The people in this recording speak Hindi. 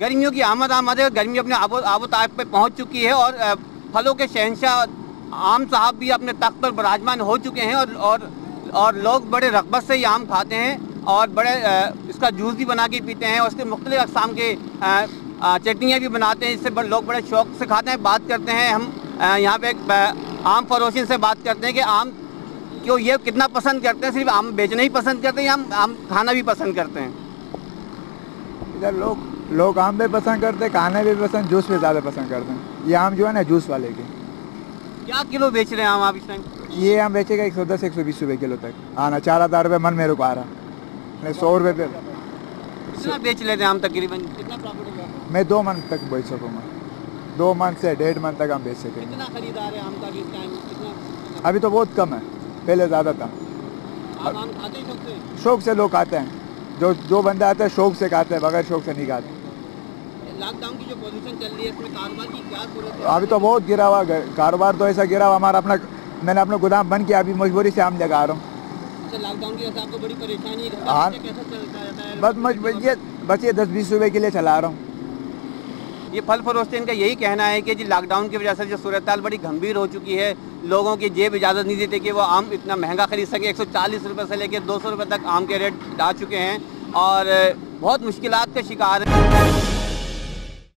गर्मियों की आमद है। गर्मी अपने आबोताब पे पहुंच चुकी है और फलों के शहंशाह आम साहब भी अपने तख्त पर विराजमान हो चुके हैं और लोग बड़े रग़बत से ये आम खाते हैं और बड़े इसका जूस भी बना के पीते हैं और इसके मुख्तलिफ़ अक़साम के चटनियाँ भी बनाते हैं, जिससे लोग बड़े शौक़ से खाते हैं। बात करते हैं हम यहाँ पे एक आम फरोशीन से बात करते हैं कि आम क्यों ये कितना पसंद करते हैं, सिर्फ आम बेचना ही पसंद करते हैं या आम खाना भी पसंद करते हैं? इधर लोग आम भी पसंद करते हैं, खाने भी पसंद, जूस भी ज़्यादा पसंद करते हैं। ये आम जो है ना जूस वाले के क्या किलो बेच रहे हैं आम आप इस टाइम? ये आम बेचेगा 110-120 रुपये किलो तक। आना 4,000 रुपये मन मेरे को आ रहा, मैं 100 रुपये पे कितना बेच लेते हैं आम तकरीबन? कितना प्रॉफिट होगा? मैं 2 मन तक बेच सकूँगा, 2 मन से 1.5 मन तक हम बेच सकेंगे। कितना खरीदार है आम का इस टाइम? कितना? अभी तो बहुत कम है, पहले ज़्यादा था। आप आम खाते ही शौक से? शौक से लोग खाते हैं, जो बंदे आते हैं शौक से खाते हैं, बगैर शौक से नहीं खाते। लॉकडाउन की जो पोजीशन चल रही है इसमें कारोबार की क्या सूरत है? अभी तो बहुत गिरा हुआ कारोबार, तो ऐसा गिरा हुआ हमारा मैंने अपना गोदाम बंद किया, अभी मजबूरी से आम लगा रहा हूँ। लॉकडाउन की वजह से आपको बड़ी परेशानी है? हाँ, कैसा चलता है? बस ये 10-20 रुपये के लिए चला रहा हूँ। ये फल फरोख्त का यही कहना है कि जी लॉकडाउन की वजह से जो सूरत बड़ी गंभीर हो चुकी है, लोगों की जेब इजाज़त नहीं देती कि वो आम इतना महंगा खरीद सके। 140 रुपये से लेकर 200 रुपये तक आम के रेट आ चुके हैं और बहुत मुश्किलात का शिकार है।